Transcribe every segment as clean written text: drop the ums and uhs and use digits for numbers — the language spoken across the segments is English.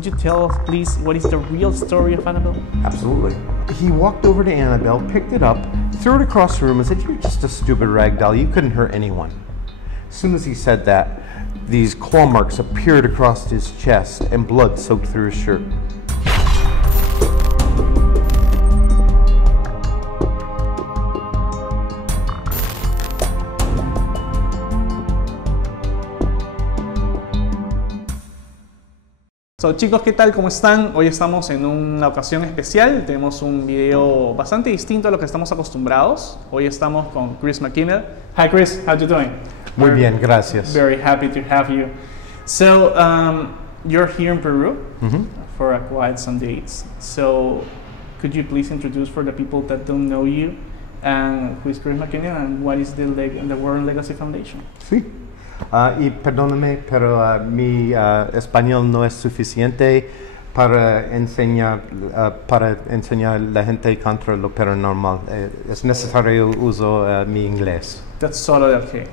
Could you tell us, please, what is the real story of Annabelle? Absolutely. He walked over to Annabelle, picked it up, threw it across the room and said, "You're just a stupid rag doll. You couldn't hurt anyone." As soon as he said that, these claw marks appeared across his chest and blood soaked through his shirt. So, chicos, ¿qué tal? ¿Cómo están? Hoy estamos en una ocasión especial. Tenemos un video bastante distinto a lo que estamos acostumbrados. Hoy estamos con Chris McKinnell. Hi, Chris. How you doing? Muy bien, gracias. Very happy to have you. So, you're here in Peru for quite some days. So, could you please introduce for the people that don't know you, and who is Chris McKinnell, and what is the Warren Legacy Foundation? Sí. Y perdóname, pero mi español no es suficiente para enseñar a la gente contra lo paranormal. Es necesario uso mi inglés. That's totally okay.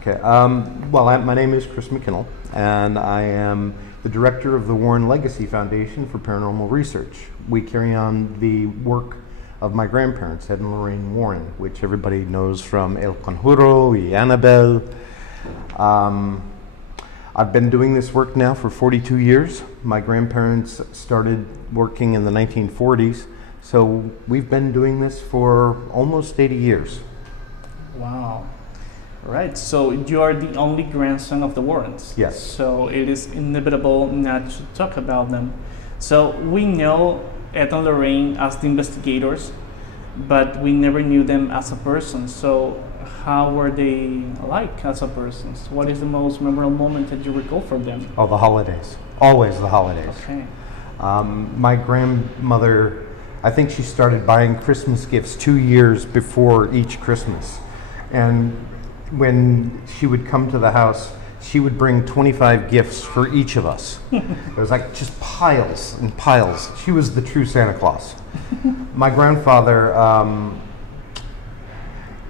Okay. My name is Chris McKinnell, and I am the director of the Warren Legacy Foundation for Paranormal Research. We carry on the work of my grandparents, Ed and Lorraine Warren, which everybody knows from El Conjuro y Annabelle. I've been doing this work now for 42 years. My grandparents started working in the 1940s, so we've been doing this for almost 80 years. Wow. Right, so you are the only grandson of the Warrens. Yes. So it is inevitable not to talk about them. So we know Ed and Lorraine as the investigators, but we never knew them as a person. So how were they like as a person? What is the most memorable moment that you recall from them? Oh, the holidays. Always the holidays. Okay. My grandmother, I think she started buying Christmas gifts 2 years before each Christmas. And when she would come to the house, she would bring 25 gifts for each of us. It was like just piles and piles. She was the true Santa Claus. My grandfather,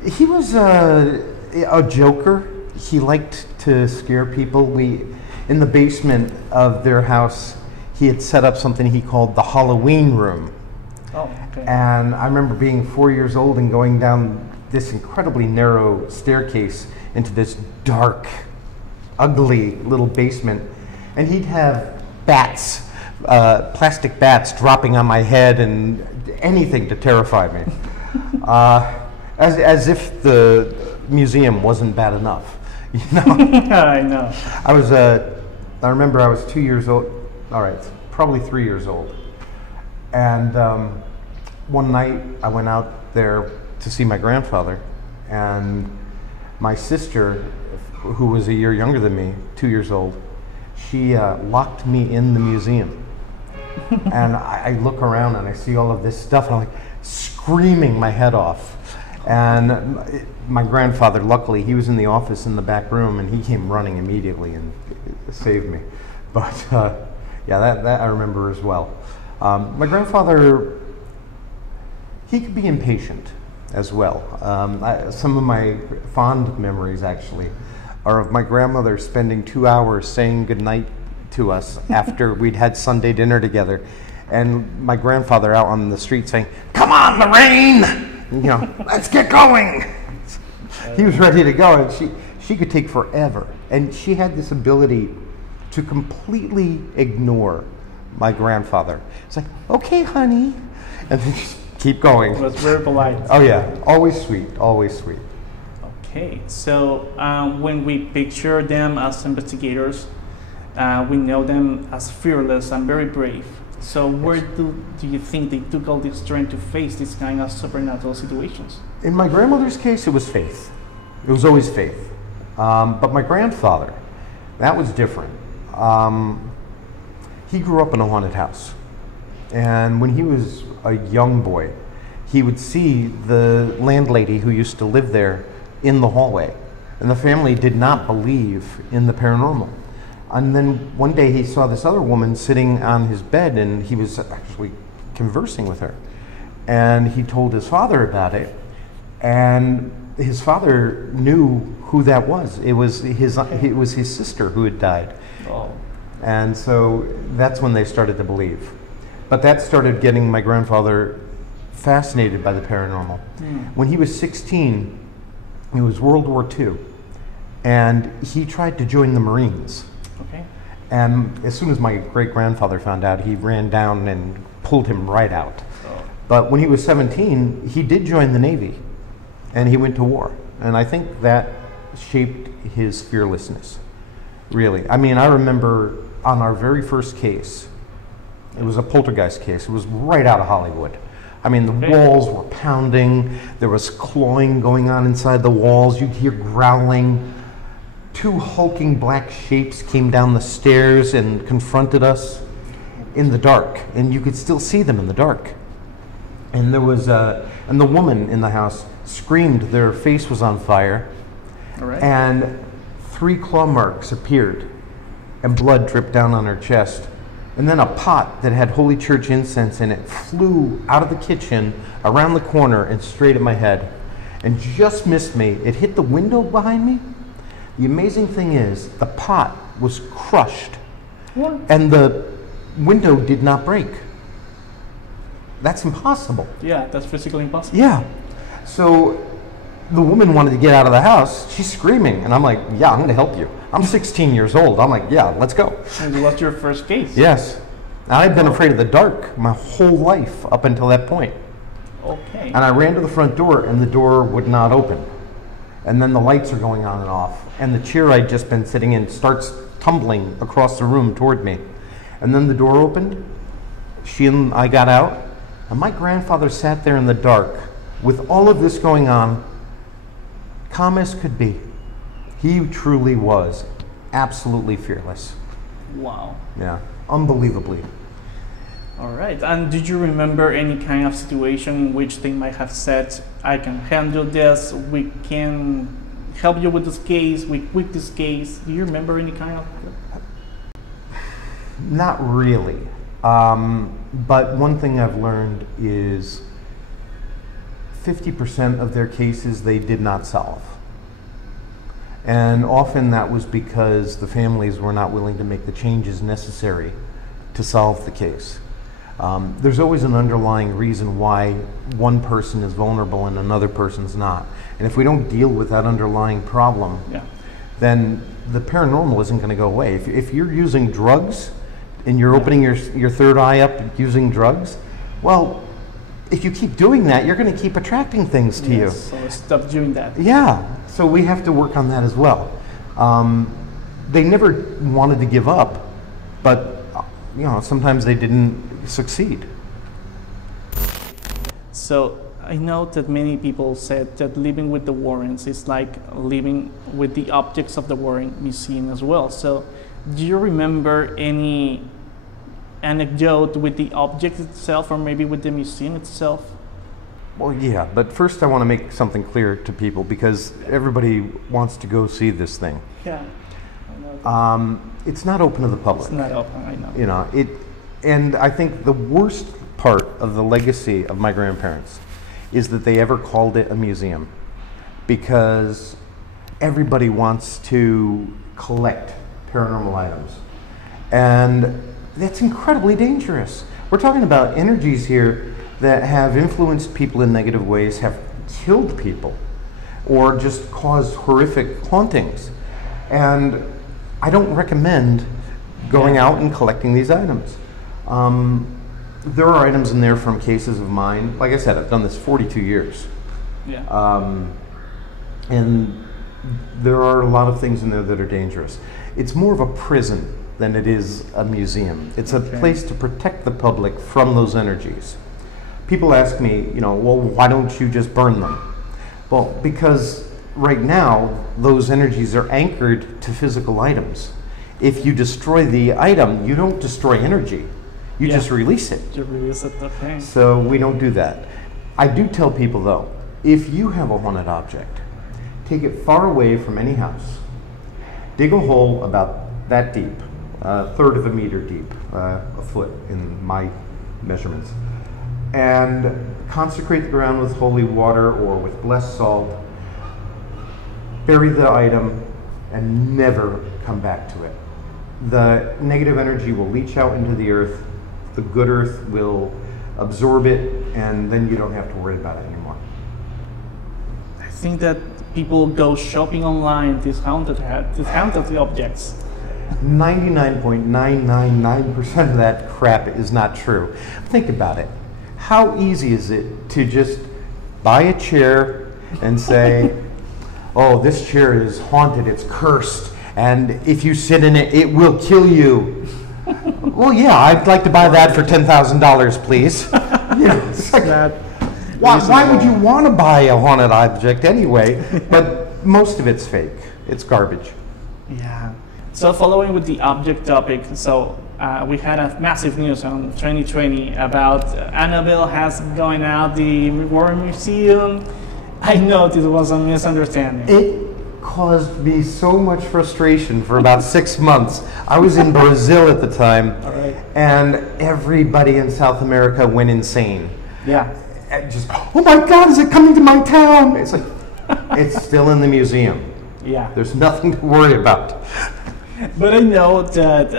he was a joker. He liked to scare people. In the basement of their house, he had set up something he called the Halloween room. Oh, okay. And I remember being 4 years old and going down this incredibly narrow staircase into this dark, ugly little basement. And he'd have bats, plastic bats dropping on my head and anything to terrify me. As if the museum wasn't bad enough, you know. I know. I remember I was 2 years old. All right, probably 3 years old. And one night I went out there to see my grandfather, and my sister, who was a year younger than me, 2 years old, she locked me in the museum. And I look around and I see all of this stuff, and I'm like screaming my head off. And my grandfather, luckily, he was in the office in the back room, and he came running immediately and saved me. But yeah, that I remember as well. My grandfather, he could be impatient as well. Some of my fond memories, actually, are of my grandmother spending 2 hours saying goodnight to us after we'd had Sunday dinner together, and my grandfather out on the street saying, "Come on, Lorraine! You know, let's get going." He was ready to go, and she could take forever. And she had this ability to completely ignore my grandfather. It's like, "Okay, honey," and then just keep going. It was very polite. Oh yeah, always sweet, always sweet. Okay, so when we picture them as investigators, we know them as fearless and very brave. So where do you think they took all this strength to face these kind of supernatural situations? In my grandmother's case, it was faith. It was always faith. But my grandfather, that was different. He grew up in a haunted house. And when he was a young boy, he would see the landlady who used to live there in the hallway. And the family did not believe in the paranormal. And then one day he saw this other woman sitting on his bed, and he was actually conversing with her. And he told his father about it, and his father knew who that was. It was his sister who had died. Oh. And so that's when they started to believe. But that started getting my grandfather fascinated by the paranormal. When he was 16, it was World War II, and he tried to join the Marines. Okay. And as soon as my great-grandfather found out, he ran down and pulled him right out. Oh. But when he was 17, he did join the Navy, and he went to war. And I think that shaped his fearlessness, really. I mean, I remember on our very first case, it was a poltergeist case. It was right out of Hollywood. I mean, the walls were pounding. There was clawing going on inside the walls. You'd hear growling. Two hulking black shapes came down the stairs and confronted us in the dark, and you could still see them in the dark. And there was and the woman in the house screamed. Their face was on fire. All right. And 3 claw marks appeared, and blood dripped down on her chest. And then a pot that had Holy Church incense in it flew out of the kitchen, around the corner, and straight at my head. And just missed me. It hit the window behind me. The amazing thing is, the pot was crushed. What? And the window did not break. That's impossible. Yeah, that's physically impossible. Yeah. So the woman wanted to get out of the house. She's screaming. And I'm like, yeah, I'm going to help you. I'm 16 years old. I'm like, yeah, let's go. And what's your first case? Yes. I've been afraid of the dark my whole life up until that point. Okay. And I ran to the front door, and the door would not open. And then the lights are going on and off. And the chair I'd just been sitting in starts tumbling across the room toward me. And then the door opened. She and I got out. And my grandfather sat there in the dark with all of this going on, calm as could be. He truly was absolutely fearless. Wow. Yeah, unbelievably. All right. And did you remember any kind of situation in which they might have said, I can handle this, we can help you with this case, we quit this case? Do you remember any kind of? Not really. But one thing I've learned is 50% of their cases they did not solve. And often that was because the families were not willing to make the changes necessary to solve the case. There's always an underlying reason why one person is vulnerable and another person's not. And if we don't deal with that underlying problem, then the paranormal isn't going to go away. If you're using drugs and you're opening your third eye up using drugs, well, if you keep doing that, you're going to keep attracting things to you. So stop doing that. Yeah, so we have to work on that as well. They never wanted to give up, but you know, sometimes they didn't succeed. So I know that many people said that living with the Warrens is like living with the objects of the Warren Museum as well. So do you remember any anecdote with the object itself, or maybe with the museum itself? Well, yeah, but first I want to make something clear to people, because everybody wants to go see this thing. Yeah. I know it's not open to the public. it's not open, I know. You know, and I think the worst part of the legacy of my grandparents is that they ever called it a museum, because everybody wants to collect paranormal items. And that's incredibly dangerous. We're talking about energies here that have influenced people in negative ways, have killed people, or just caused horrific hauntings. And I don't recommend going out and collecting these items. There are items in there from cases of mine. Like I said, I've done this 42 years. Yeah. And there are a lot of things in there that are dangerous. It's more of a prison than it is a museum. It's a place to protect the public from those energies. People ask me, you know, well, why don't you just burn them? Well, because right now, those energies are anchored to physical items. If you destroy the item, you don't destroy energy. You just release it. You release it, okay. So we don't do that. I do tell people, though, if you have a haunted object, take it far away from any house. Dig a hole about that deep, a third of a meter deep, a foot in my measurements, and consecrate the ground with holy water or with blessed salt. Bury the item and never come back to it. the negative energy will leach out into the earth, the good earth will absorb it, and then you don't have to worry about it anymore. I think that people go shopping online, discounted objects. 99.999% of that crap is not true. Think about it. How easy is it to just buy a chair and say, oh, this chair is haunted, it's cursed, and if you sit in it, it will kill you. Well, yeah, I'd like to buy that for $10,000, please. You know, it's like, why would you want to buy a haunted object anyway? But most of it's fake. It's garbage. Yeah. So following with the object topic, so we had a massive news on 2020 about Annabelle has going out the Warren Museum. I know this was a misunderstanding. It caused me so much frustration for about 6 months. I was in Brazil at the time, and everybody in South America went insane. Yeah. And just, oh my God, is it coming to my town? It's like, it's still in the museum. Yeah. There's nothing to worry about. But I know that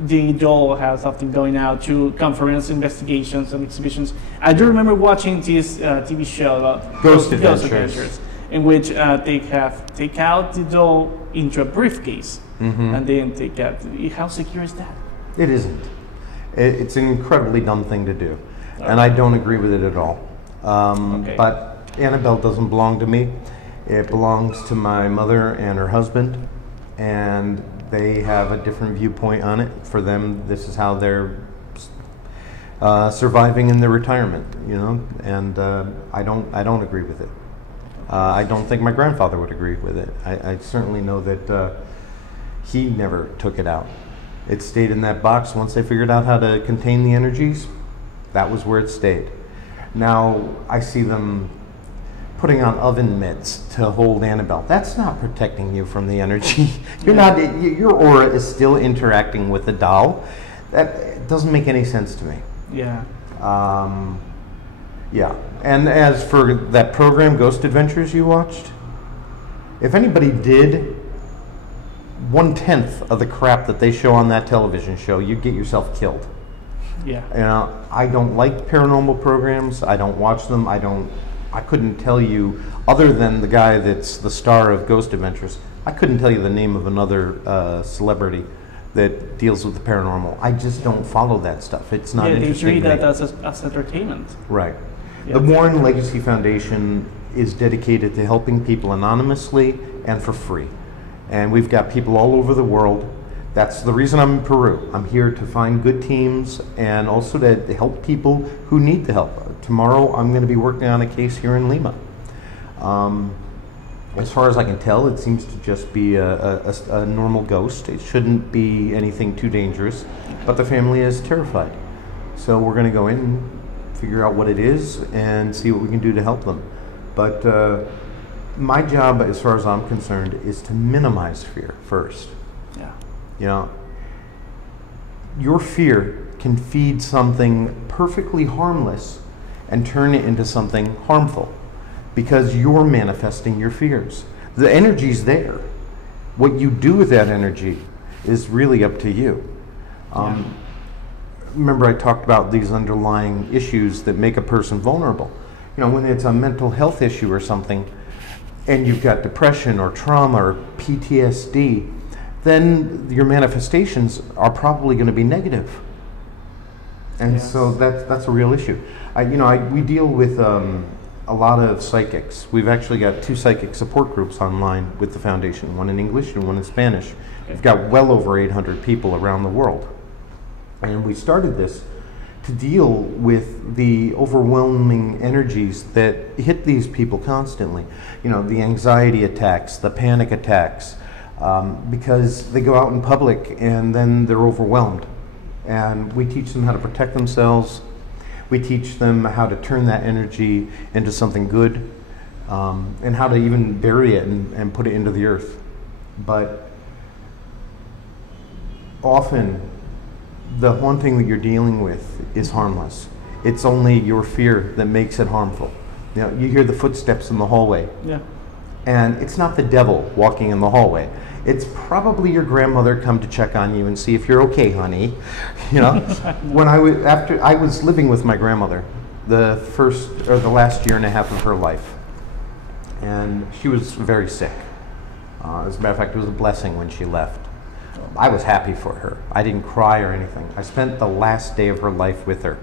the doll has often going out to conference investigations and exhibitions. I do remember watching this TV show, Ghost Adventures, in which they take out the doll into a briefcase and then take out. How secure is that? It isn't. It's an incredibly dumb thing to do, and I don't agree with it at all. But Annabelle doesn't belong to me. It belongs to my mother and her husband, and they have a different viewpoint on it. For them, this is how they're surviving in their retirement, you know. And I don't agree with it. I don't think my grandfather would agree with it. I certainly know that he never took it out. It stayed in that box. Once they figured out how to contain the energies, that was where it stayed. Now I see them putting on oven mitts to hold Annabelle. That's not protecting you from the energy. Your aura is still interacting with the doll. That doesn't make any sense to me. Yeah. Yeah. And as for that program, Ghost Adventures, you watched, if anybody did 1/10 of the crap that they show on that television show, you'd get yourself killed. Yeah. You know, I don't like paranormal programs. I don't watch them. I couldn't tell you, other than the guy that's the star of Ghost Adventures, I couldn't tell you the name of another celebrity that deals with the paranormal. I just don't follow that stuff. It's not interesting. They treat that as entertainment. Right. Yeah. The Warren Legacy Foundation is dedicated to helping people anonymously and for free. And we've got people all over the world. That's the reason I'm in Peru. I'm here to find good teams and also to help people who need the help. Tomorrow I'm going to be working on a case here in Lima. As far as I can tell, it seems to just be a normal ghost. It shouldn't be anything too dangerous, but the family is terrified. So we're going to go in and figure out what it is and see what we can do to help them. But my job, as far as I'm concerned, is to minimize fear first. Yeah. You know, your fear can feed something perfectly harmless and turn it into something harmful because you're manifesting your fears. The energy's there. What you do with that energy is really up to you. Remember I talked about these underlying issues that make a person vulnerable. You know, when it's a mental health issue or something, and you've got depression or trauma or PTSD, then your manifestations are probably going to be negative. And so that's a real issue. We deal with a lot of psychics. We've actually got 2 psychic support groups online with the foundation, one in English and one in Spanish. We've got well over 800 people around the world. And we started this to deal with the overwhelming energies that hit these people constantly. You know, the anxiety attacks, the panic attacks, because they go out in public and then they're overwhelmed. And we teach them how to protect themselves. We teach them how to turn that energy into something good, and how to even bury it and put it into the earth. But often, the haunting that you're dealing with is harmless. It's only your fear that makes it harmful. You know, you hear the footsteps in the hallway. Yeah. And it's not the devil walking in the hallway. it's probably your grandmother come to check on you and see if you're okay, honey. You know, when I was living with my grandmother the last year and a half of her life, and she was very sick. As a matter of fact, it was a blessing when she left. I was happy for her. I didn't cry or anything. I spent the last day of her life with her.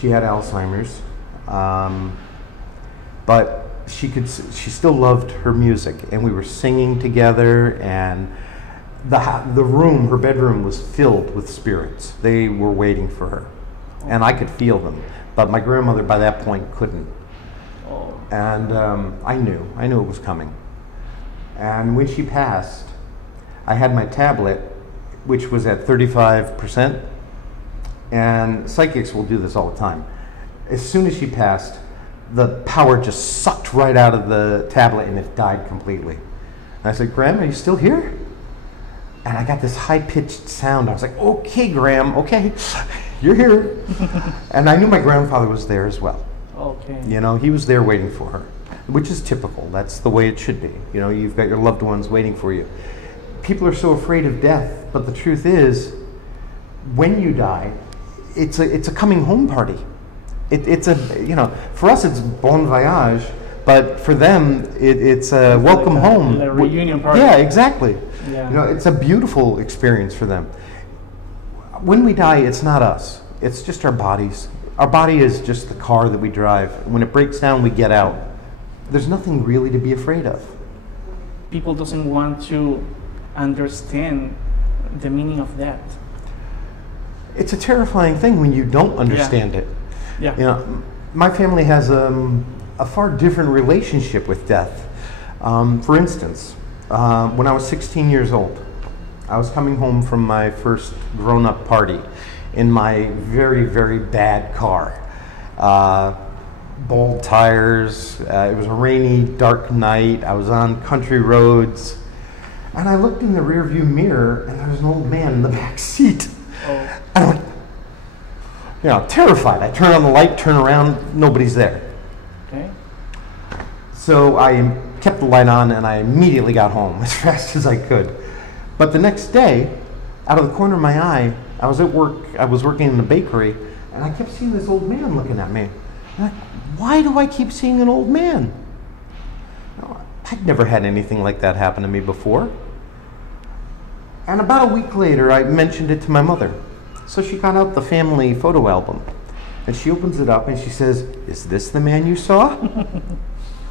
She had Alzheimer's, but she still loved her music, and we were singing together, and her bedroom was filled with spirits. They were waiting for her, and I could feel them, but my grandmother by that point couldn't. And I knew it was coming. And when she passed, I had my tablet, which was at 35%, and psychics will do this all the time. As soon as she passed, the power just sucked right out of the tablet and it died completely. And I said, Graham, are you still here? And I got this high-pitched sound. I was like, okay, Graham, okay, you're here. And I knew my grandfather was there as well. Okay. You know, he was there waiting for her, which is typical. That's the way it should be. You know, you've got your loved ones waiting for you. People are so afraid of death, but the truth is, when you die, it's a coming home party. It's a, you know, for us it's bon voyage, but for them it's a welcome home. A reunion party. Yeah, exactly. Yeah. You know, it's a beautiful experience for them. When we die, it's not us. It's just our bodies. Our body is just the car that we drive. When it breaks down, we get out. There's nothing really to be afraid of. People doesn't want to understand the meaning of that. It's a terrifying thing when you don't understand it. Yeah. You know, my family has a far different relationship with death. For instance, when I was 16 years old, I was coming home from my first grown-up party in my very, very bad car. Bald tires, it was a rainy, dark night, I was on country roads, and I looked in the rearview mirror and there was an old man in the back seat. Oh. And I went, you know, terrified. I turn on the light, turn around, nobody's there. Okay. So I kept the light on and I immediately got home as fast as I could. But the next day, out of the corner of my eye, I was at work, I was working in the bakery, and I kept seeing this old man looking at me. And why do I keep seeing an old man? I'd never had anything like that happen to me before. And about a week later, I mentioned it to my mother. So she got out the family photo album, and she opens it up and she says, "Is this the man you saw?" I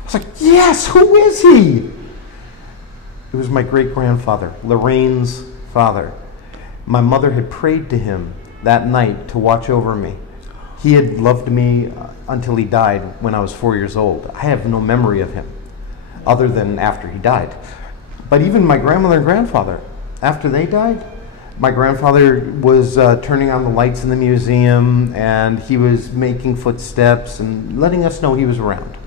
was like, "Yes, who is he?" It was my great-grandfather, Lorraine's father. My mother had prayed to him that night to watch over me. He had loved me until he died when I was 4 years old. I have no memory of him, other than after he died. But even my grandmother and grandfather, after they died, my grandfather was turning on the lights in the museum, and he was making footsteps and letting us know he was around.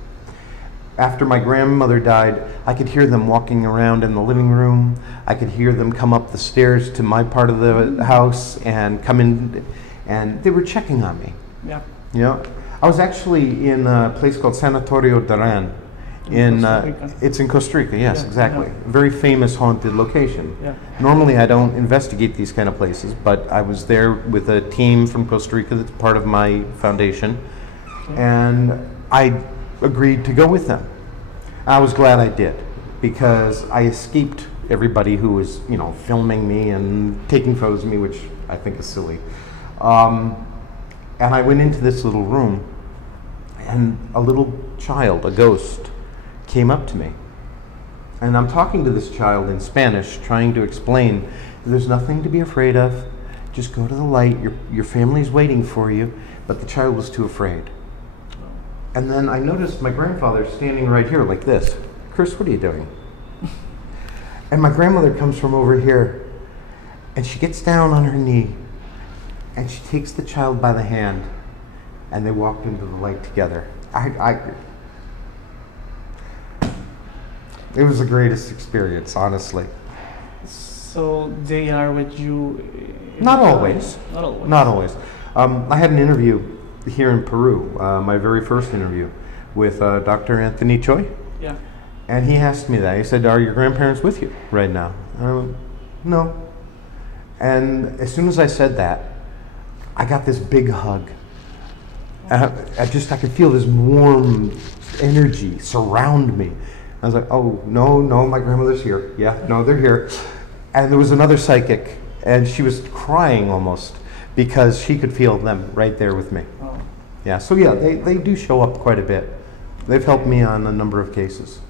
After my grandmother died, I could hear them walking around in the living room. I could hear them come up the stairs to my part of the house and come in, and they were checking on me. Yeah. You know, I was actually in a place called Sanatorio Duran. It's in Costa Rica, yes, Yeah, exactly. yeah. Very famous haunted location. Yeah. Normally I don't investigate these kind of places, but I was there with a team from Costa Rica that's part of my foundation, and I agreed to go with them. I was glad I did, because I escaped everybody who was, you know, filming me and taking photos of me, which I think is silly. And I went into this little room, and a little child, a ghost, came up to me. And I'm talking to this child in Spanish, trying to explain, there's nothing to be afraid of. Just go to the light. Your family's waiting for you. But the child was too afraid. And then I noticed my grandfather standing right here like this. Chris, what are you doing? And my grandmother comes from over here, and she gets down on her knee, and she takes the child by the hand, and they walk into the light together. It was the greatest experience, honestly. So they are with you? Not always. Not always. Not always. I had an interview here in Peru, my very first interview, with Dr. Anthony Choi. Yeah. And he asked me that. He said, "Are your grandparents with you right now?" I went, "No." And as soon as I said that, I got this big hug. I could feel this warm energy surround me. I was like, "Oh, no, my grandmother's here. Yeah, no, they're here." And there was another psychic, and she was crying almost because she could feel them right there with me. Oh. Yeah, so yeah, they do show up quite a bit. They've helped me on a number of cases.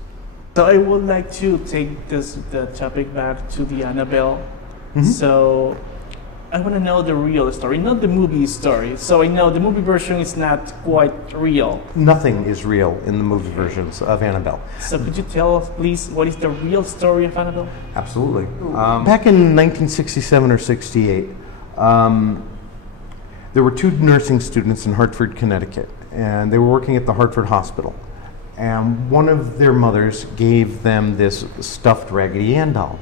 So I would like to take the topic back to the Annabelle. Mhm. So I want to know the real story, not the movie story. So I know the movie version is not quite real. Nothing is real in the movie versions of Annabelle. So could you tell us, please, what is the real story of Annabelle? Absolutely. Back in 1967 or 68, there were two nursing students in Hartford, Connecticut, and they were working at the Hartford Hospital. And one of their mothers gave them this stuffed Raggedy Ann doll.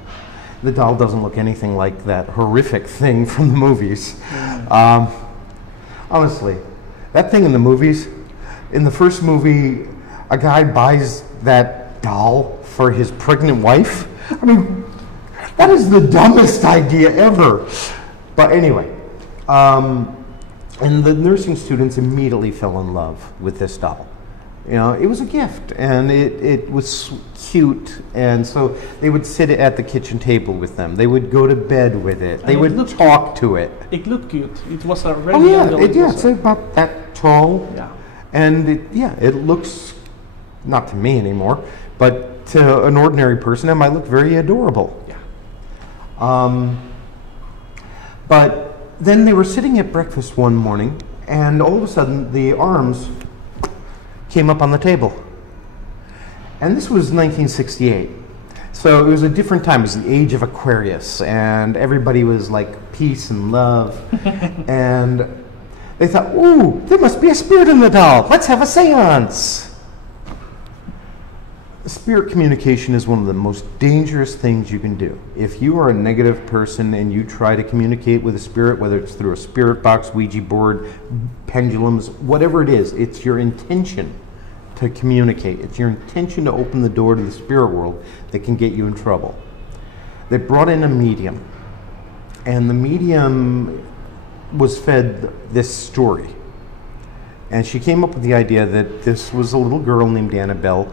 The doll doesn't look anything like that horrific thing from the movies. Honestly, that thing in the movies, in the first movie, a guy buys that doll for his pregnant wife. I mean, that is the dumbest idea ever. But anyway, and the nursing students immediately fell in love with this doll. You know, it was a gift, and it was cute, and so they would sit at the kitchen table with them. They would go to bed with it. They would talk to it. It looked cute. It was a very young doll. It's about that tall. Yeah. And it looks, not to me anymore, but to an ordinary person, it might look very adorable. Yeah. But then they were sitting at breakfast one morning, and all of a sudden the arms came up on the table. And this was 1968. So it was a different time. It was the age of Aquarius, and everybody was like peace and love. And they thought, "Ooh, there must be a spirit in the doll. Let's have a seance." Spirit communication is one of the most dangerous things you can do. If you are a negative person and you try to communicate with a spirit, whether it's through a spirit box, Ouija board, pendulums, whatever it is, it's your intention to communicate. It's your intention to open the door to the spirit world that can get you in trouble. They brought in a medium, and the medium was fed this story. And she came up with the idea that this was a little girl named Annabelle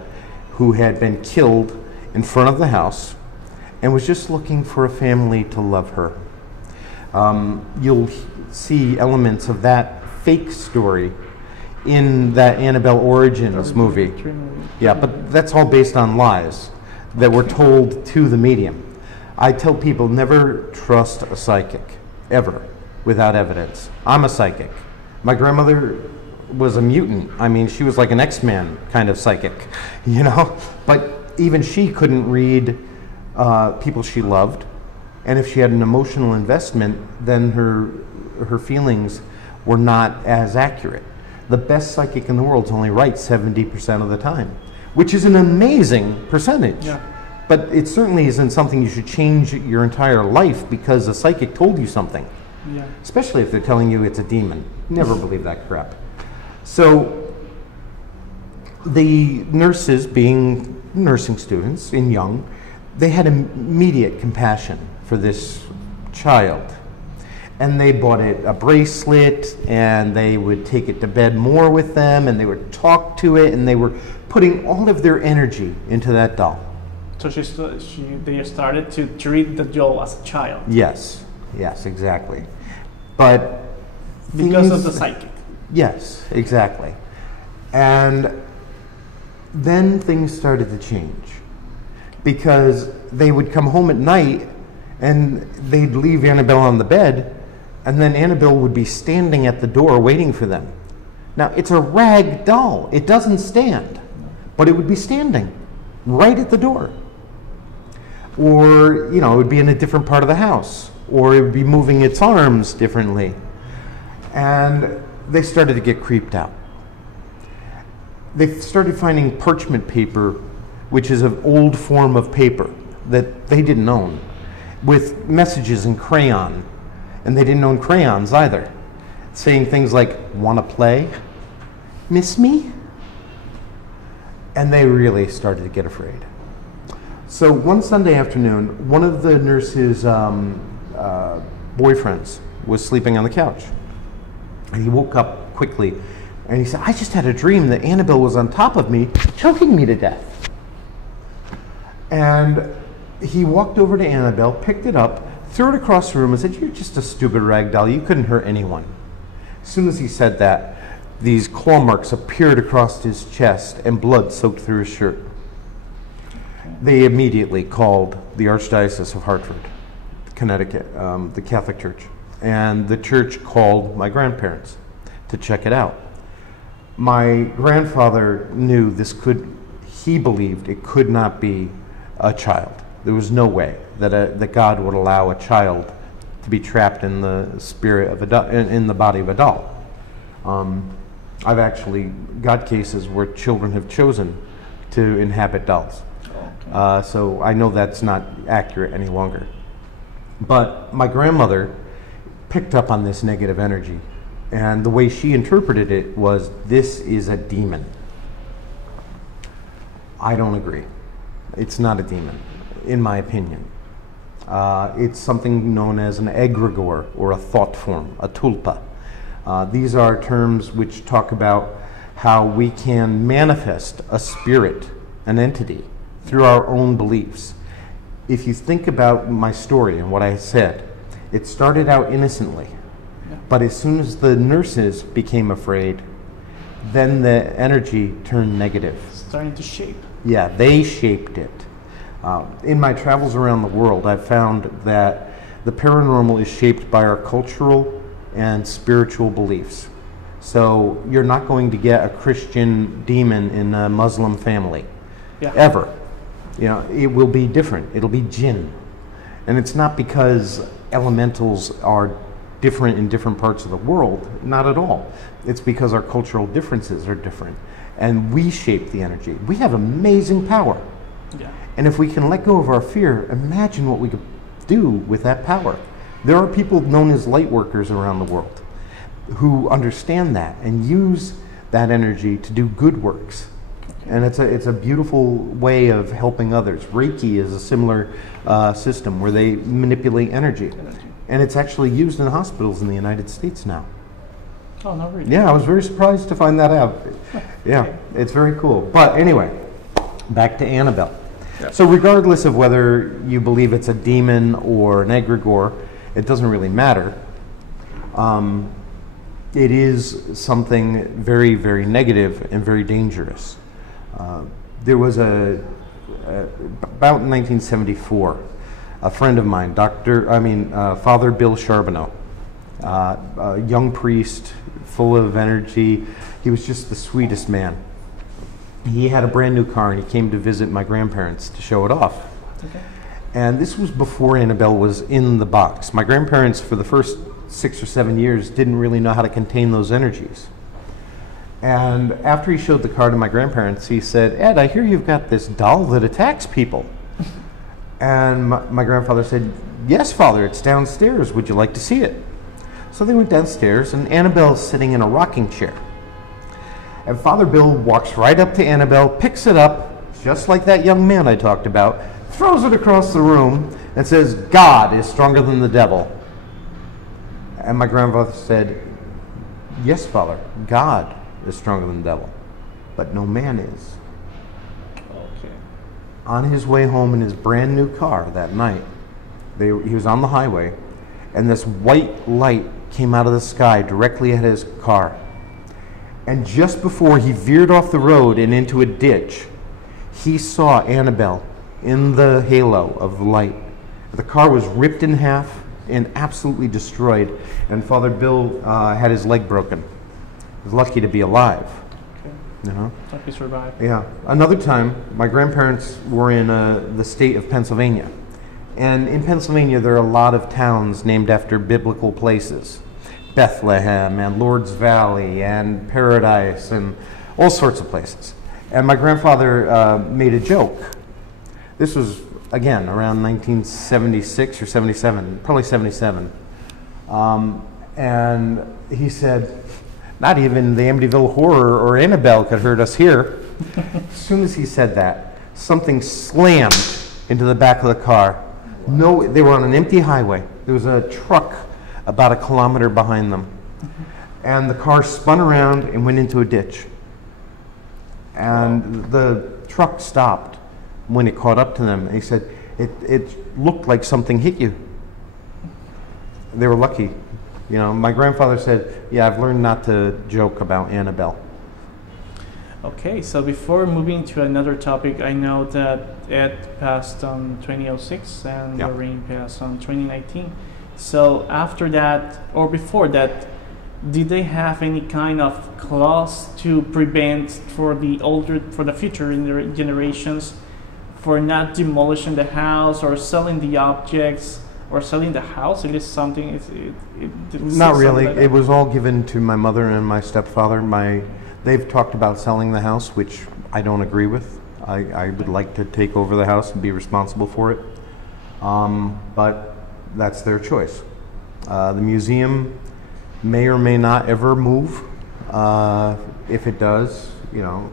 who had been killed in front of the house and was just looking for a family to love her. You'll see elements of that fake story in that Annabelle Origins movie. Yeah, but that's all based on lies that were told to the medium. I tell people, never trust a psychic, ever, without evidence. I'm a psychic. My grandmother was a mutant. I mean, she was like an X-Man kind of psychic, you know? But even she couldn't read people she loved. And if she had an emotional investment, then her feelings were not as accurate. The best psychic in the world only right 70% of the time, which is an amazing percentage. Yeah. But it certainly isn't something you should change your entire life because a psychic told you something. Yeah. Especially if they're telling you it's a demon. Never believe that crap. So the nurses, being nursing students and young, they had immediate compassion for this child. And they bought it a bracelet, and they would take it to bed more with them, and they would talk to it, and they were putting all of their energy into that doll. So they started to treat the doll as a child. Yes, exactly. But because of the psychic. Yes, exactly. And then things started to change because they would come home at night and they'd leave Annabelle on the bed, and then Annabelle would be standing at the door waiting for them. Now, it's a rag doll. It doesn't stand, but it would be standing right at the door. Or, you know, it would be in a different part of the house, or it would be moving its arms differently. And they started to get creeped out. They started finding parchment paper, which is an old form of paper that they didn't own, with messages in crayon. And they didn't own crayons either, saying things like, "Wanna play? Miss me?" And they really started to get afraid. So one Sunday afternoon, one of the nurse's boyfriends was sleeping on the couch. And he woke up quickly and he said, I just had a dream that Annabelle was on top of me, choking me to death. And he walked over to Annabelle, picked it up, threw it across the room and said, you're just a stupid rag doll, you couldn't hurt anyone. As soon as he said that, these claw marks appeared across his chest and blood soaked through his shirt. They immediately called the Archdiocese of Hartford, Connecticut, the Catholic Church. And the church called my grandparents to check it out. My grandfather knew he believed it could not be a child. There was no way that God would allow a child to be trapped in the spirit of in the body of a doll. I've actually got cases where children have chosen to inhabit dolls. So I know that's not accurate any longer. But my grandmother picked up on this negative energy, and the way she interpreted it was, this is a demon. I don't agree. It's not a demon, in my opinion. It's something known as an egregore, or a thought form, a tulpa. These are terms which talk about how we can manifest a spirit, an entity, through our own beliefs. If you think about my story and what I said, it started out innocently, but as soon as the nurses became afraid, then the energy turned negative. Starting to shape. Yeah, they shaped it. In my travels around the world, I've found that the paranormal is shaped by our cultural and spiritual beliefs. So you're not going to get a Christian demon in a Muslim family, ever. You know, it will be different. It'll be jinn. And it's not because elementals are different in different parts of the world, not at all. It's because our cultural differences are different. And we shape the energy. We have amazing power. Yeah. And if we can let go of our fear, imagine what we could do with that power. There are people known as light workers around the world who understand that and use that energy to do good works. And it's a beautiful way of helping others. Reiki is a similar system where they manipulate energy. And it's actually used in hospitals in the United States now. Oh, not really? Yeah, I was very surprised to find that out. Yeah, it's very cool. But anyway, back to Annabelle. Yeah. So regardless of whether you believe it's a demon or an egregore, it doesn't really matter. It is something very, very negative and very dangerous. There was about in 1974, a friend of mine, Father Bill Charbonneau, a young priest, full of energy. He was just the sweetest man. He had a brand new car and he came to visit my grandparents to show it off. Okay. And this was before Annabelle was in the box. My grandparents, for the first 6 or 7 years, didn't really know how to contain those energies. And after he showed the car to my grandparents, he said, Ed, I hear you've got this doll that attacks people. And my grandfather said, yes, Father, it's downstairs. Would you like to see it? So they went downstairs, and Annabelle's sitting in a rocking chair. And Father Bill walks right up to Annabelle, picks it up, just like that young man I talked about, throws it across the room, and says, God is stronger than the devil. And my grandfather said, yes, Father, God is stronger than the devil, but no man is. Okay. On his way home in his brand new car that night, he was on the highway, and this white light came out of the sky directly at his car. And just before he veered off the road and into a ditch, he saw Annabelle in the halo of the light. The car was ripped in half and absolutely destroyed, and Father Bill had his leg broken. He was lucky to be alive. Okay. You know? Lucky to survive. Yeah. Another time, my grandparents were in the state of Pennsylvania. And in Pennsylvania, there are a lot of towns named after biblical places. Bethlehem and Lord's Valley and Paradise and all sorts of places. And my grandfather made a joke. This was, again, around 1976 or 77, probably 77. And he said, not even the Amityville Horror or Annabelle could hurt us here. As soon as he said that, something slammed into the back of the car. No, they were on an empty highway. There was a truck about a kilometer behind them. And the car spun around and went into a ditch. And the truck stopped when it caught up to them. He said, it looked like something hit you. They were lucky. You know, my grandfather said, yeah, I've learned not to joke about Annabelle. Okay, so before moving to another topic, I know that Ed passed on 2006 and Yeah. Lorraine passed on 2019. So after that, or before that, did they have any kind of clause to prevent for the future generations for not demolishing the house or selling the objects or selling the house? It is something. It Not really. like It was all given to my mother and my stepfather. They've talked about selling the house, which I don't agree with. I would like to take over the house and be responsible for it. But that's their choice. The museum may or may not ever move. If it does, you know,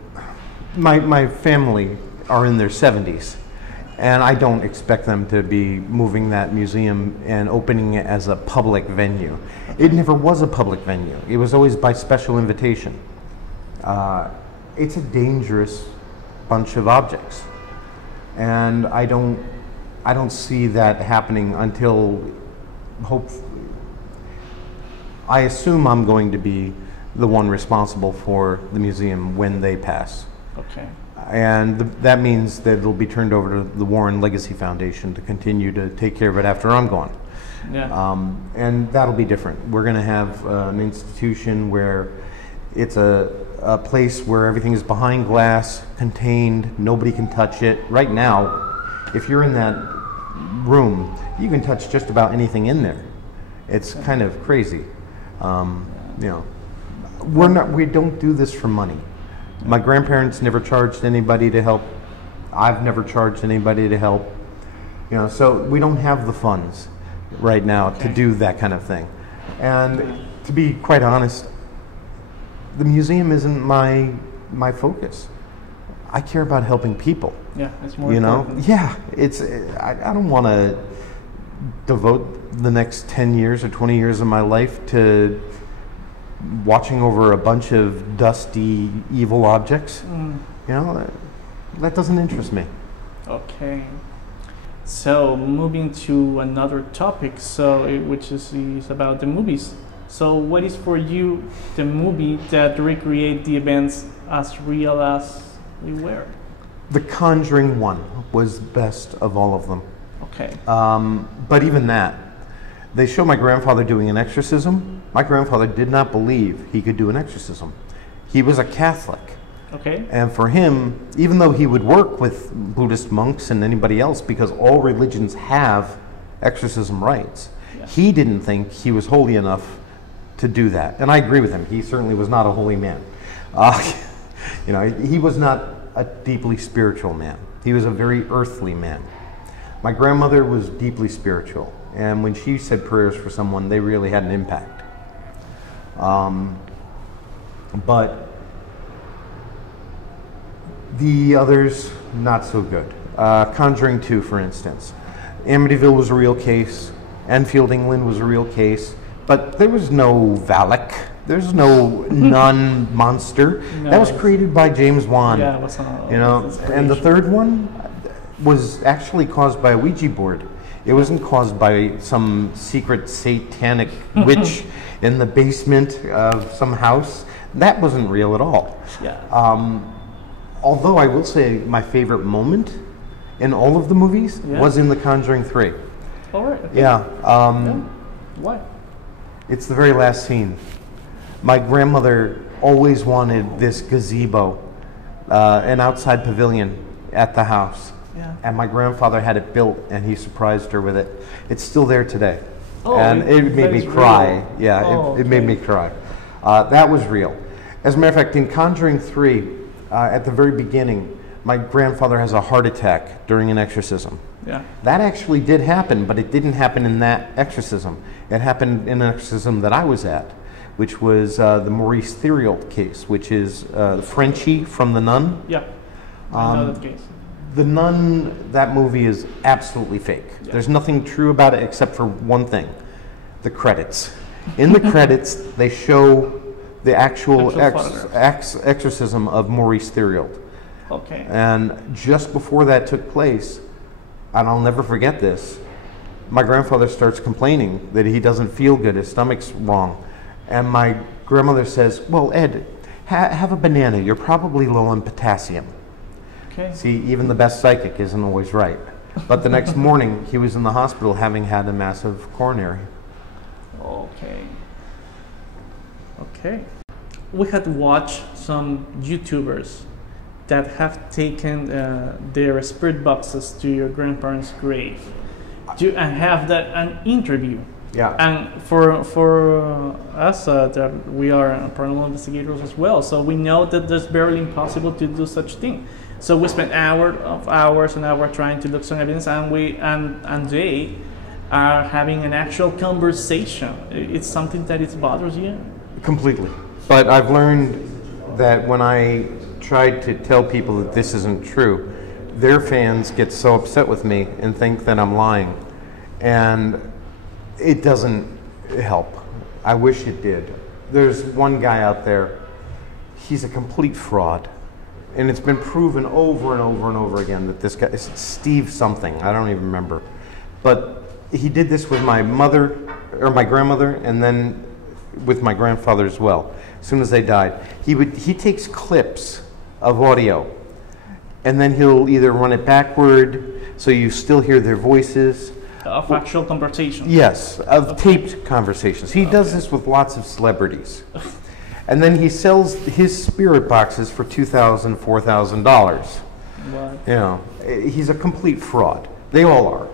my family are in their 70s, and I don't expect them to be moving that museum and opening it as a public venue. It never was a public venue. It was always by special invitation. It's a dangerous bunch of objects, and I don't see that happening until I assume I'm going to be the one responsible for the museum when they pass. Okay. And that means that it'll be turned over to the Warren Legacy Foundation to continue to take care of it after I'm gone. Yeah. And that'll be different. We're going to have an institution where it's a place where everything is behind glass, contained, nobody can touch it. Right now, if you're in that room, you can touch just about anything in there. It's kind of crazy. You know, we don't do this for money. My grandparents never charged anybody to help. I've never charged anybody to help. You know, so we don't have the funds right now to do that kind of thing. And to be quite honest, the museum isn't my focus. I care about helping people. Yeah, it's more you know. important. Yeah, it's. I don't want to devote the next 10 years or 20 years of my life to watching over a bunch of dusty, evil objects. You know, that doesn't interest me. Okay. So moving to another topic, which is about the movies. So what is for you the movie that recreate the events as real as they were? The Conjuring 1 was the best of all of them. Okay. But even that, they show my grandfather doing an exorcism. My grandfather did not believe he could do an exorcism. He was a Catholic. Okay. And for him, even though he would work with Buddhist monks and anybody else, because all religions have exorcism rites, he didn't think he was holy enough to do that. And I agree with him. He certainly was not a holy man. You know, he was not a deeply spiritual man. He was a very earthly man. My grandmother was deeply spiritual, and when she said prayers for someone, they really had an impact. But the others, not so good. Conjuring 2, for instance. Amityville was a real case. Enfield, England was a real case. But there was no Valak. There's no nun monster. No, that was created by James Wan. Yeah, it was you know, and the third one was actually caused by a Ouija board. It wasn't caused by some secret satanic witch in the basement of some house. That wasn't real at all. Yeah. Although I will say my favorite moment in all of the movies was in The Conjuring 3. All right. Okay. Yeah. Why? It's the very last scene. My grandmother always wanted this gazebo, an outside pavilion at the house. Yeah. And my grandfather had it built, and he surprised her with it. It's still there today. Oh, and it made me cry. Real. Yeah, Oh, it made me cry. That was real. As a matter of fact, in Conjuring 3, at the very beginning, my grandfather has a heart attack during an exorcism. Yeah. That actually did happen, but it didn't happen in that exorcism. It happened in an exorcism that I was at, which was the Maurice Theriault case, which is Frenchie from The Nun. Yeah. I know that case. The Nun, that movie is absolutely fake. Yeah. There's nothing true about it except for one thing, the credits. In the credits, they show the actual exorcism of Maurice Theriault. Okay. And just before that took place, and I'll never forget this, my grandfather starts complaining that he doesn't feel good, his stomach's wrong. And my grandmother says, well, Ed, have a banana, you're probably low on potassium. Okay. See, even the best psychic isn't always right. But the next morning, he was in the hospital having had a massive coronary. Okay. Okay. We had watched some YouTubers that have taken their spirit boxes to your grandparents' grave and have that an interview. Yeah. And for us, that we are paranormal investigators as well, so we know that there's barely impossible to do such thing. So we spent hours and hours trying to look some evidence, and they are having an actual conversation. It's something that it bothers you? Completely. But I've learned that when I tried to tell people that this isn't true, their fans get so upset with me and think that I'm lying. And it doesn't help. I wish it did. There's one guy out there, he's a complete fraud. And it's been proven over and over and over again that this guy is Steve something, I don't even remember. But he did this with my mother, or my grandmother, and then with my grandfather as well. As soon as they died, he takes clips of audio, and then he'll either run it backward so you still hear their voices. Of actual conversations? Yes, of taped conversations. He does this with lots of celebrities. And then he sells his spirit boxes for $2,000, $4,000. What? You know, he's a complete fraud. They all are.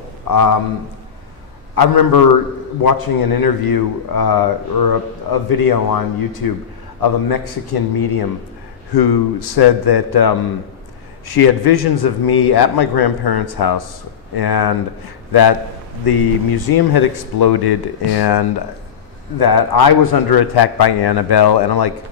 I remember watching an interview or a video on YouTube of a Mexican medium who said that she had visions of me at my grandparents' house, and that the museum had exploded, and that I was under attack by Annabelle. And I'm like,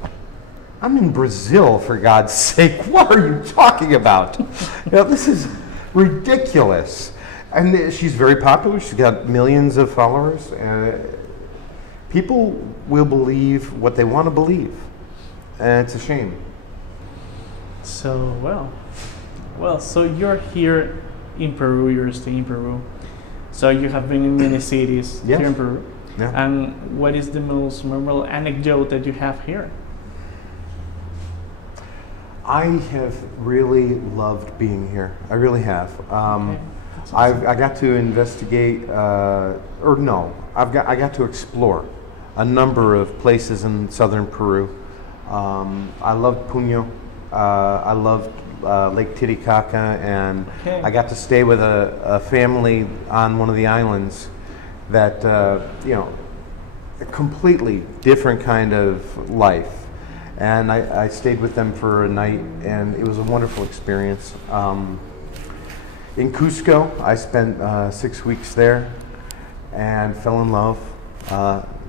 I'm in Brazil, for God's sake. What are you talking about? You know, this is ridiculous. And she's very popular. She's got millions of followers. People will believe what they want to believe. And it's a shame. So, well, so you're here in Peru, you're staying in Peru. So you have been in many cities Yes. here in Peru. Yeah. And what is the most memorable anecdote that you have here? I have really loved being here. I really have. Okay. That's awesome. I got to investigate, I got to explore a number of places in southern Peru. I loved Puno. I loved Lake Titicaca, and Okay. I got to stay with a family on one of the islands that, you know, a completely different kind of life. And I stayed with them for a night, and it was a wonderful experience. In Cusco, I spent 6 weeks there and fell in love,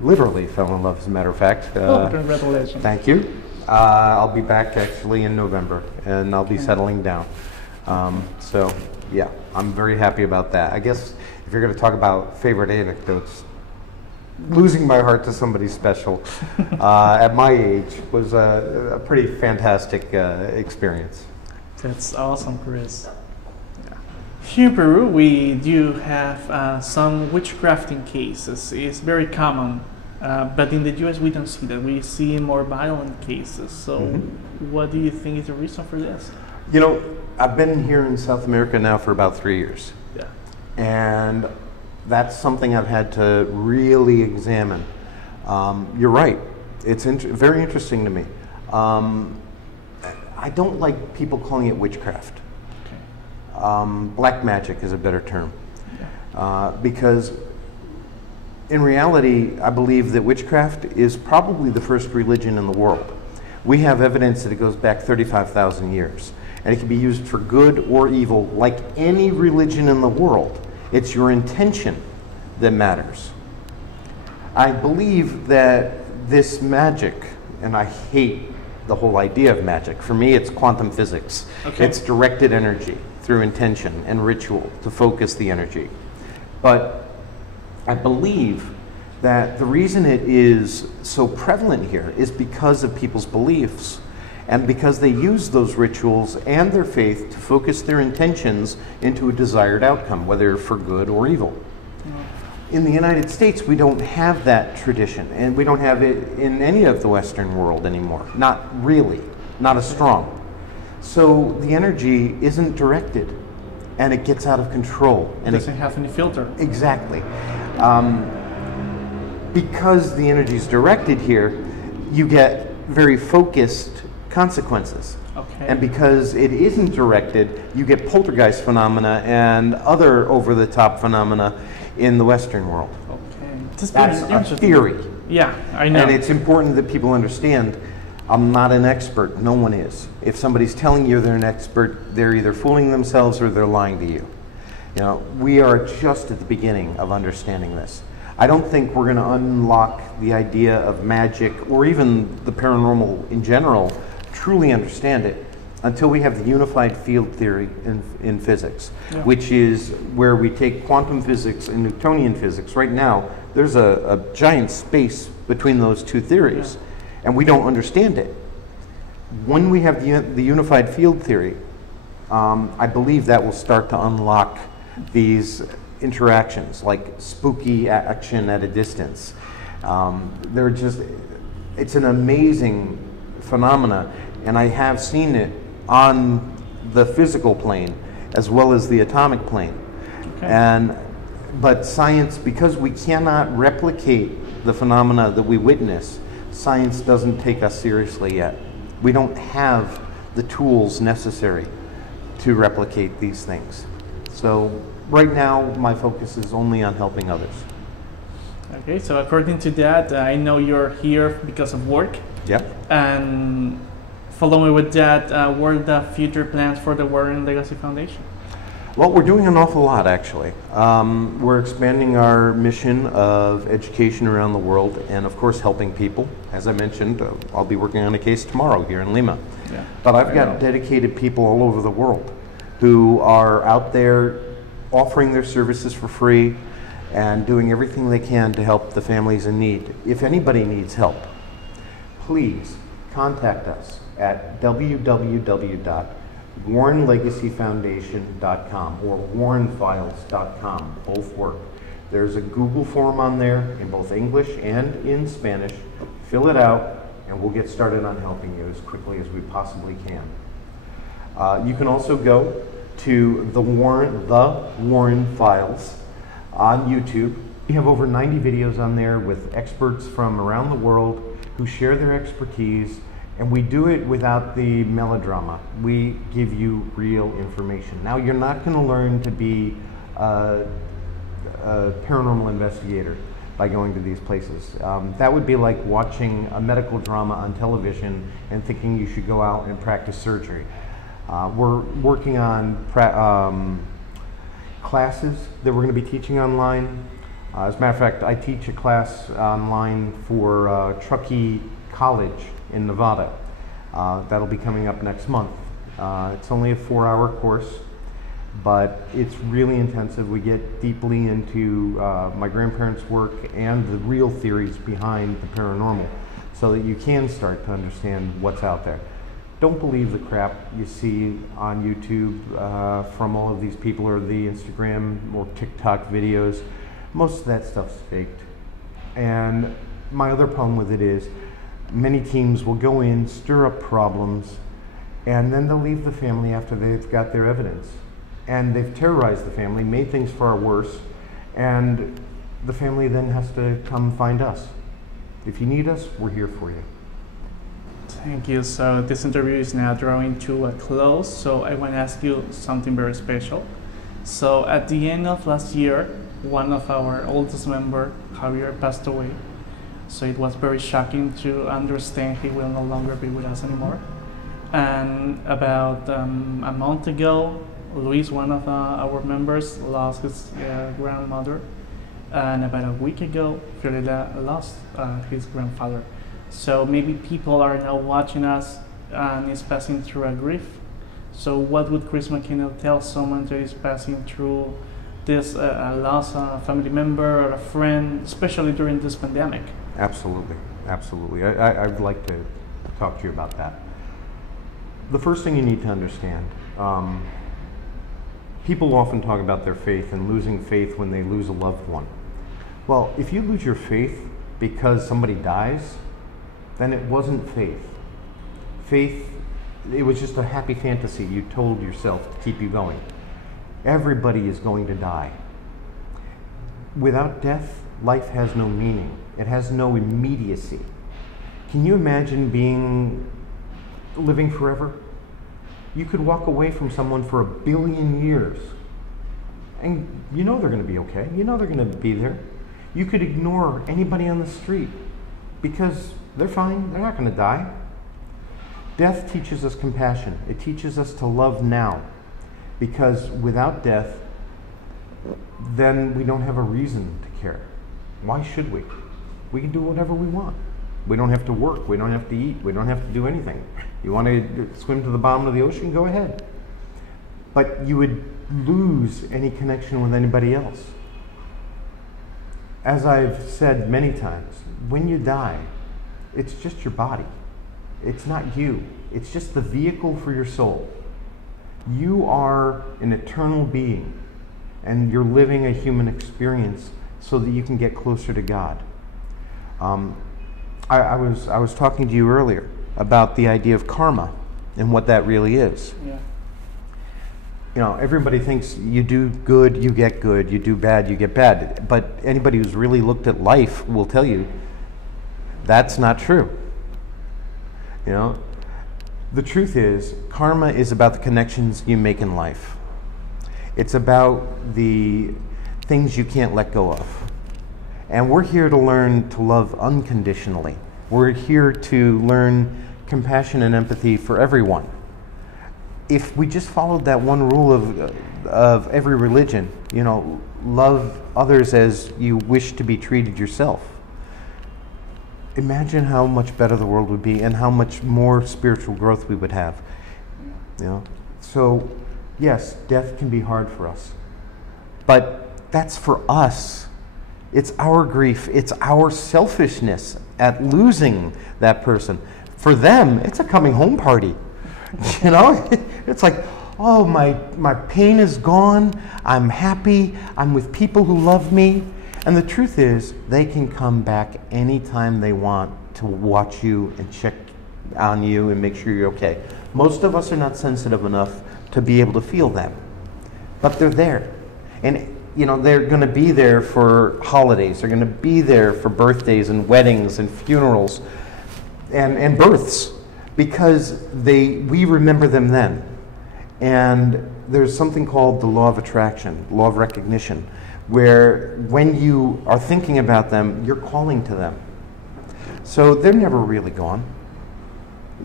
literally fell in love, as a matter of fact. Congratulations. Thank you. I'll be back actually in November, and I'll be settling down. So, yeah, I'm very happy about that. I guess if you're going to talk about favorite anecdotes, losing my heart to somebody special at my age was a pretty fantastic experience. That's awesome, Chris. Yeah. Here in Peru, we do have some witchcrafting cases. It's very common, but in the US we don't see that. We see more violent cases. So what do you think is the reason for this? You know, I've been here in South America now for about 3 years. Yeah. And that's something I've had to really examine. You're right. It's very interesting to me. I don't like people calling it witchcraft. Okay. Black magic is a better term. Because in reality, I believe that witchcraft is probably the first religion in the world. We have evidence that it goes back 35,000 years. And it can be used for good or evil, like any religion in the world. It's your intention that matters. I believe that this magic, and I hate the whole idea of magic. For me, it's quantum physics. Okay. It's directed energy. through intention and ritual to focus the energy. But I believe that the reason it is so prevalent here is because of people's beliefs and because they use those rituals and their faith to focus their intentions into a desired outcome, whether for good or evil. In the United States, we don't have that tradition, and we don't have it in any of the Western world anymore. Not really, not as strong. So the energy isn't directed, and it gets out of control. And it doesn't have any filter. Exactly. Because the energy is directed here, you get very focused consequences. Okay. And because it isn't directed, you get poltergeist phenomena and other over-the-top phenomena in the Western world. Okay. That's a theory. Yeah, I know. And it's important that people understand I'm not an expert. No one is. If somebody's telling you they're an expert, they're either fooling themselves or they're lying to you. You know, we are just at the beginning of understanding this. I don't think we're going to unlock the idea of magic or even the paranormal in general, truly understand it, until we have the unified field theory in physics, yeah, which is where we take quantum physics and Newtonian physics. Right now, there's a giant space between those two theories, yeah, and we don't understand it. When we have the unified field theory, I believe that will start to unlock these interactions, like spooky action at a distance. They're just, it's an amazing phenomena, and I have seen it on the physical plane as well as the atomic plane. Okay. But science, because we cannot replicate the phenomena that we witness, science doesn't take us seriously yet. We don't have the tools necessary to replicate these things. So right now, my focus is only on helping others. Okay, so according to that, I know you're here because of work. Yep. And following with that, what are the future plans for the Warren Legacy Foundation? Well, we're doing an awful lot, actually. We're expanding our mission of education around the world and, of course, helping people. As I mentioned, I'll be working on a case tomorrow here in Lima. Yeah. But I've got dedicated people all over the world who are out there offering their services for free and doing everything they can to help the families in need. If anybody needs help, please contact us at www.warrenlegacyfoundation.com or warrenfiles.com. Both work. There's a Google form on there in both English and in Spanish. Fill it out and we'll get started on helping you as quickly as we possibly can. You can also go to the Warren Files on YouTube. We have over 90 videos on there with experts from around the world who share their expertise, and we do it without the melodrama. We give you real information. Now, you're not going to learn to be a paranormal investigator by going to these places. That would be like watching a medical drama on television and thinking you should go out and practice surgery. We're working on classes that we're going to be teaching online. As a matter of fact, I teach a class online for Truckee College in Nevada. That'll be coming up next month. It's only a 4-hour course, but it's really intensive. We get deeply into my grandparents' work and the real theories behind the paranormal so that you can start to understand what's out there. Don't believe the crap you see on YouTube from all of these people or the Instagram or TikTok videos. Most of that stuff's faked. And my other problem with it is many teams will go in, stir up problems, and then they'll leave the family after they've got their evidence. And they've terrorized the family, made things far worse, and the family then has to come find us. If you need us, we're here for you. Thank you. So this interview is now drawing to a close. So I want to ask you something very special. So at the end of last year, one of our oldest members, Javier, passed away. So it was very shocking to understand he will no longer be with us anymore. And about a month ago, Luis, one of our members, lost his grandmother. And about a week ago, Fiorella lost his grandfather. So maybe people are now watching us and is passing through a grief. So what would Chris McKinnell tell someone that is passing through this loss of a family member or a friend, especially during this pandemic? Absolutely, absolutely. I'd like to talk to you about that. The first thing you need to understand, people often talk about their faith and losing faith when they lose a loved one. Well, if you lose your faith because somebody dies, then it wasn't faith. Faith, it was just a happy fantasy you told yourself to keep you going. Everybody is going to die. Without death, life has no meaning. It has no immediacy. Can you imagine living forever? You could walk away from someone for 1 billion years, and you know they're going to be okay. You know they're going to be there. You could ignore anybody on the street because they're fine. They're not going to die. Death teaches us compassion. It teaches us to love now, because without death, then we don't have a reason to care. Why should we? We can do whatever we want. We don't have to work. We don't have to eat. We don't have to do anything. You want to swim to the bottom of the ocean? Go ahead. But you would lose any connection with anybody else. As I've said many times, when you die, it's just your body. It's not you. It's just the vehicle for your soul. You are an eternal being, and you're living a human experience so that you can get closer to God. I was talking to you earlier about the idea of karma and what that really is. Yeah. You know, everybody thinks you do good, you get good, you do bad, you get bad. But anybody who's really looked at life will tell you that's not true. You know, the truth is, karma is about the connections you make in life. It's about the things you can't let go of. And we're here to learn to love unconditionally. We're here to learn compassion and empathy for everyone. If we just followed that one rule of every religion, you know, love others as you wish to be treated yourself, imagine how much better the world would be and how much more spiritual growth we would have. You know? So, yes, death can be hard for us. But that's for us. It's our grief. It's our selfishness at losing that person. For them, it's a coming home party. You know? It's like, oh, my pain is gone. I'm happy. I'm with people who love me. And the truth is, they can come back anytime they want to watch you and check on you and make sure you're okay. Most of us are not sensitive enough to be able to feel them. But they're there. And you know, they're going to be there for holidays. They're going to be there for birthdays and weddings and funerals and births, because we remember them then. And there's something called the law of attraction, law of recognition, where when you are thinking about them, you're calling to them. So they're never really gone.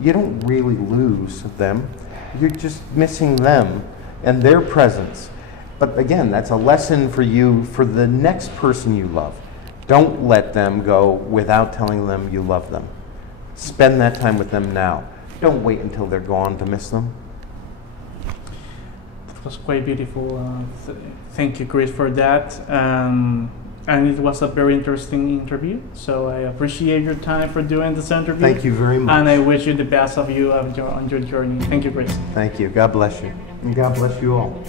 You don't really lose them. You're just missing them and their presence. But again, that's a lesson for you for the next person you love. Don't let them go without telling them you love them. Spend that time with them now. Don't wait until they're gone to miss them. It was quite beautiful. Thank you, Chris, for that. And it was a very interesting interview. So I appreciate your time for doing this interview. Thank you very much. And I wish you the best of you on your journey. Thank you, Chris. Thank you. God bless you. And God bless you all.